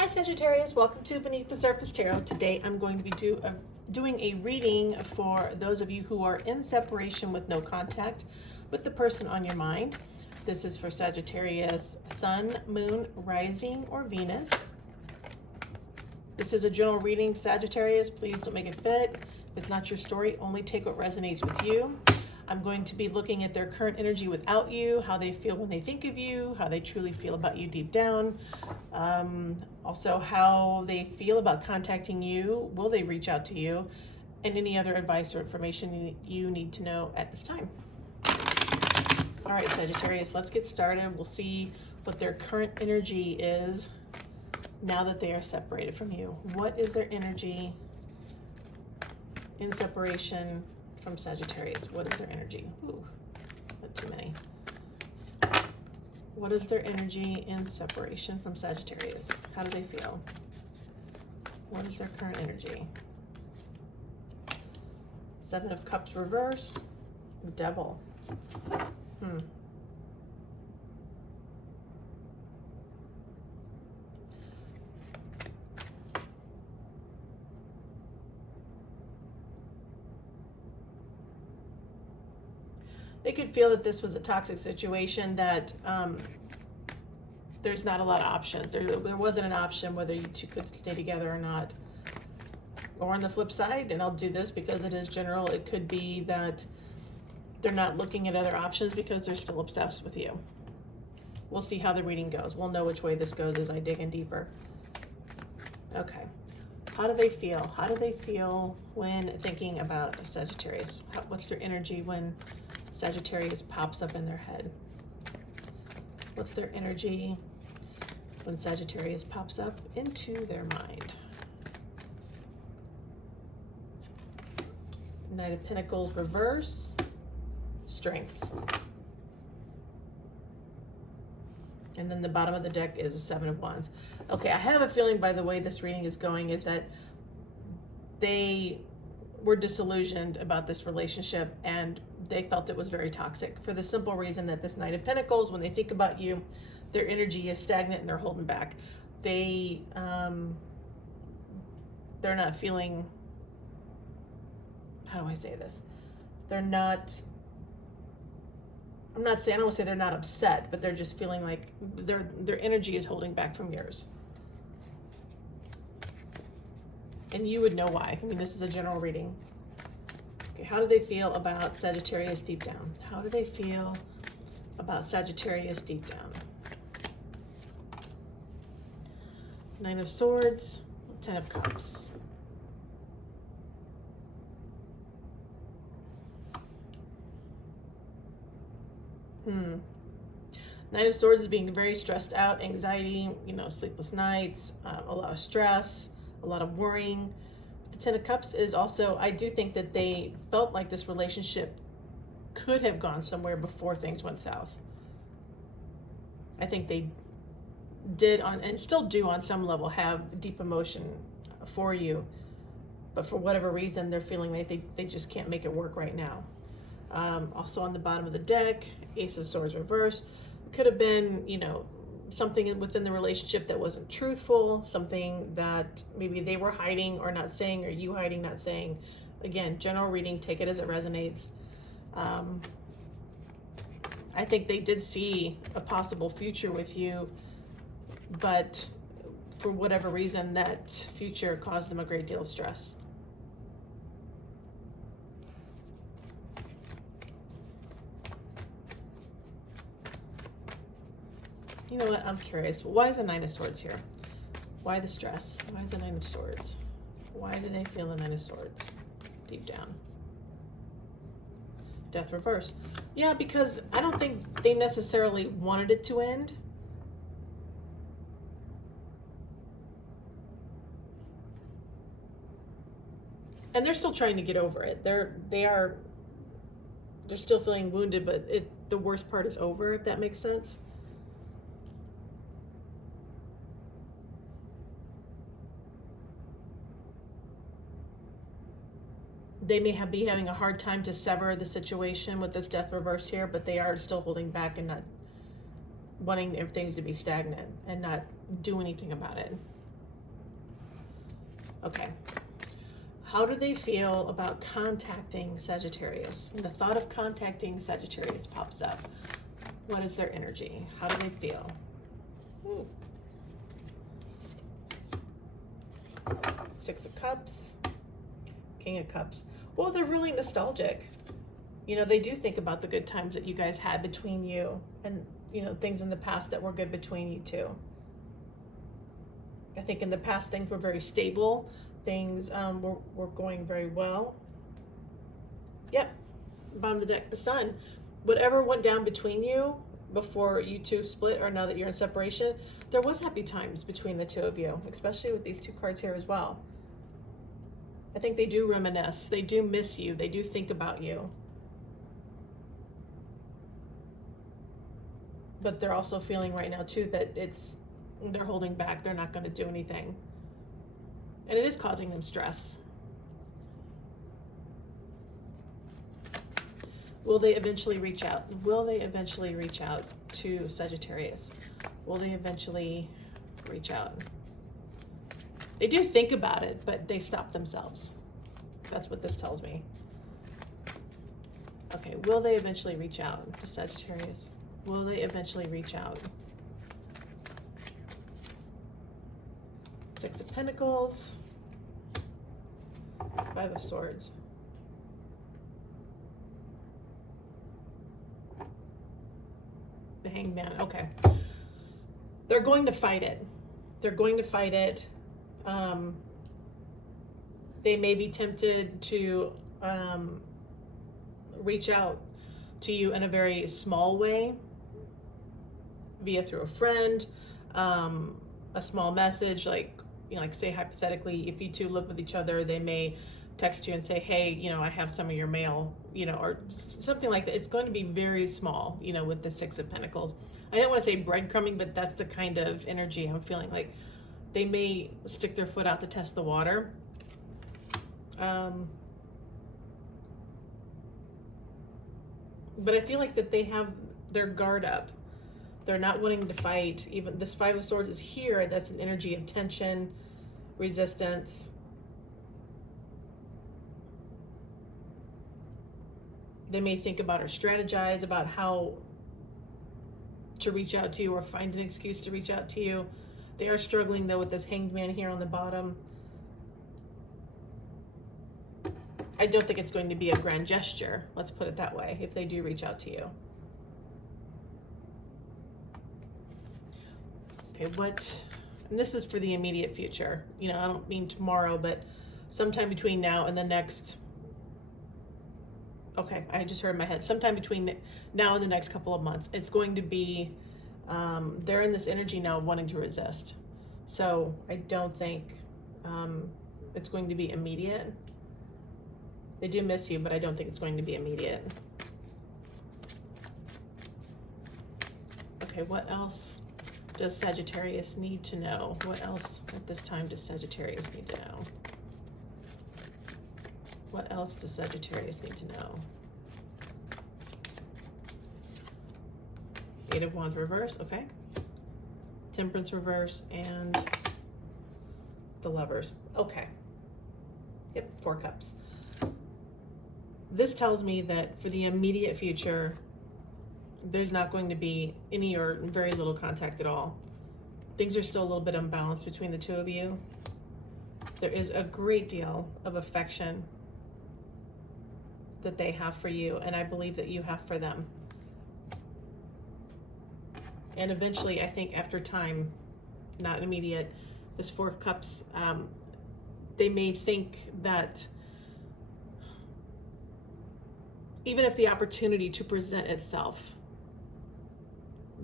Hi Sagittarius, welcome to Beneath the Surface Tarot. Today I'm going to be doing a reading for those of you who are in separation with no contact with the person on your mind. This is for Sagittarius Sun, Moon, Rising, or Venus. This is a general reading, Sagittarius. Please don't make it fit. If it's not your story, only take what resonates with you. I'm going to be looking at their current energy without you, how they feel when they think of you, how they truly feel about you deep down. Also how they feel about contacting you, will they reach out to you, and any other advice or information you need to know at this time. All right, Sagittarius, let's get started. We'll see what their current energy is now that they are separated from you. What is their energy in separation from Sagittarius? What is their energy? Ooh, not too many. What is their energy in separation from Sagittarius? How do they feel? What is their current energy? Seven of Cups reverse, Devil. They could feel that this was a toxic situation, that there's not a lot of options. There wasn't an option whether you two could stay together or not. Or on the flip side, and I'll do this because it is general, it could be that they're not looking at other options because they're still obsessed with you. We'll see how the reading goes. We'll know which way this goes as I dig in deeper. Okay. How do they feel? How do they feel when thinking about Sagittarius? What's their energy when Sagittarius pops up in their head? What's their energy when Sagittarius pops up into their mind? Knight of Pentacles reverse, Strength. And then the bottom of the deck is a Seven of Wands. Okay, I have a feeling by the way this reading is going is that they were disillusioned about this relationship and they felt it was very toxic for the simple reason that this Knight of Pentacles, when they think about you, their energy is stagnant and they're holding back. They're not feeling, how do I say this? They're not, I don't want to say they're not upset, but they're just feeling like their energy is holding back from yours. And you would know why. I mean, this is a general reading. Okay, how do they feel about Sagittarius deep down? How do they feel about Sagittarius deep down? Nine of Swords, Ten of Cups. Nine of Swords is being very stressed out, anxiety, sleepless nights, a lot of stress, a lot of worrying. The Ten of Cups is also, I do think that they felt like this relationship could have gone somewhere before things went south. I think they did and still do on some level have deep emotion for you, but for whatever reason they're feeling like they just can't make it work right now. Also on the bottom of the deck, Ace of Swords reverse. It could have been, something within the relationship that wasn't truthful, something that maybe they were hiding or not saying, or you hiding, not saying. Again, general reading, take it as it resonates. I think they did see a possible future with you, but for whatever reason, that future caused them a great deal of stress. You know what? I'm curious. Why is the Nine of Swords here? Why the stress? Why the Nine of Swords? Why do they feel the Nine of Swords deep down? Death reverse. Yeah, because I don't think they necessarily wanted it to end. And they're still trying to get over it. They're still feeling wounded, but the worst part is over, if that makes sense. They may be having a hard time to sever the situation with this death reversed here, but they are still holding back and not wanting things to be stagnant and not do anything about it. Okay. How do they feel about contacting Sagittarius? When the thought of contacting Sagittarius pops up, what is their energy? How do they feel? Ooh. Six of Cups, King of Cups. Well, they're really nostalgic. You know, they do think about the good times that you guys had between you and, you know, things in the past that were good between you two. I think in the past things were very stable. Things were going very well. Yep. Bottom of the deck, the Sun. Whatever went down between you before you two split or now that you're in separation, there was happy times between the two of you, especially with these two cards here as well. I think they do reminisce. They do miss you. They do think about you. But they're also feeling right now too that they're holding back. They're not going to do anything. And it is causing them stress. Will they eventually reach out? Will they eventually reach out to Sagittarius? Will they eventually reach out? They do think about it, but they stop themselves. That's what this tells me. Okay, will they eventually reach out to Sagittarius? Will they eventually reach out? Six of Pentacles, Five of Swords. The Hanged Man, okay. They're going to fight it. They're going to fight it. They may be tempted to reach out to you in a very small way, through a friend, a small message, like, you know, like say hypothetically, if you two live with each other, they may text you and say, hey, you know, I have some of your mail, you know, or something like that. It's going to be very small, you know, with the Six of Pentacles. I don't want to say breadcrumbing, but that's the kind of energy I'm feeling. Like they may stick their foot out to test the water. But I feel like that they have their guard up. They're not wanting to fight. Even this Five of Swords is here. That's an energy of tension, resistance. They may think about or strategize about how to reach out to you or find an excuse to reach out to you. They are struggling though with this Hanged Man here on the bottom. I don't think it's going to be a grand gesture, let's put it that way, if they do reach out to you. Okay, and this is for the immediate future. You know, I don't mean tomorrow, but sometime between now and the next, okay, I just heard in my head, sometime between now and the next couple of months, it's going to be, they're in this energy now of wanting to resist. So I don't think it's going to be immediate. They do miss you, but I don't think it's going to be immediate. Okay, what else does Sagittarius need to know? What else at this time does Sagittarius need to know? What else does Sagittarius need to know? Eight of Wands reverse, okay. Temperance reverse and the Lovers, okay. Yep, Four Cups. This tells me that for the immediate future, there's not going to be any or very little contact at all. Things are still a little bit unbalanced between the two of you. There is a great deal of affection that they have for you, and I believe that you have for them. And eventually, I think after time, not immediate, this Four of Cups, they may think that even if the opportunity to present itself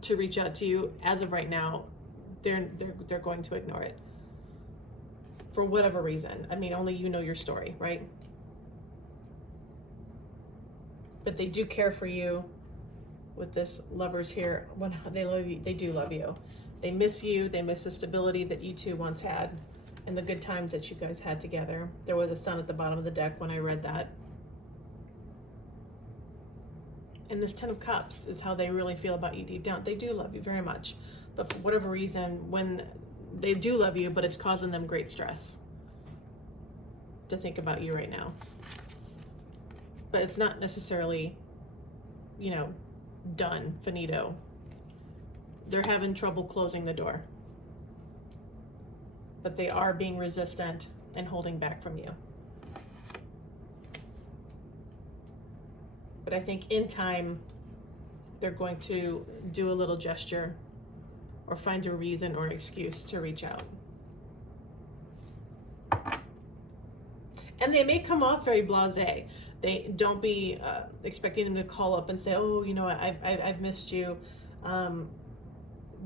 to reach out to you, as of right now, they're going to ignore it for whatever reason. I mean, only you know your story, right? But they do care for you with this Lovers here. When they love you, they do love you. They miss you. They miss the stability that you two once had and the good times that you guys had together. There was a Sun at the bottom of the deck when I read that. And this Ten of Cups is how they really feel about you deep down. They do love you very much. But for whatever reason, when they do love you, but it's causing them great stress. to think about you right now. But it's not necessarily, you know, done, finito. They're having trouble closing the door. But they are being resistant and holding back from you. But I think in time, they're going to do a little gesture or find a reason or an excuse to reach out. And they may come off very blasé. They don't be expecting them to call up and say, oh, you know, I've missed you.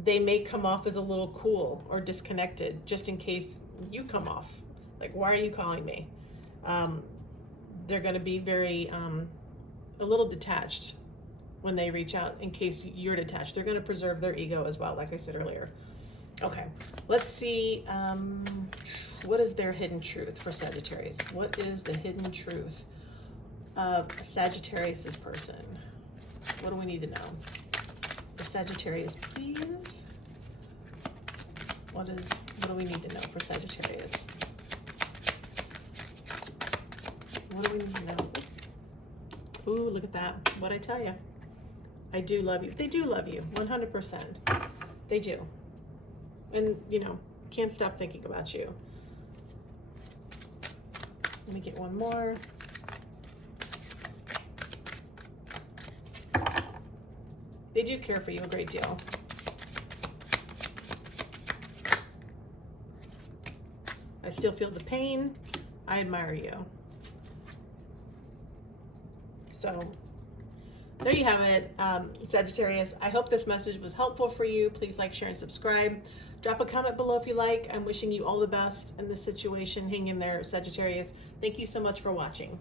They may come off as a little cool or disconnected, just in case you come off. Like, why are you calling me? They're going to be very, a little detached when they reach out, in case you're detached. They're going to preserve their ego as well, like I said earlier. Okay, let's see. What is their hidden truth for Sagittarius? What is the hidden truth of Sagittarius' person? What do we need to know? For Sagittarius, please. What do we need to know for Sagittarius? What do we need to know? Ooh, look at that. What'd I tell you? I do love you. They do love you, 100%. They do. And, you know, can't stop thinking about you. Let me get one more. They do care for you a great deal. I still feel the pain. I admire you. So there you have it, Sagittarius. I hope this message was helpful for you. Please like, share, and subscribe. Drop a comment below if you like. I'm wishing you all the best in this situation. Hang in there, Sagittarius. Thank you so much for watching.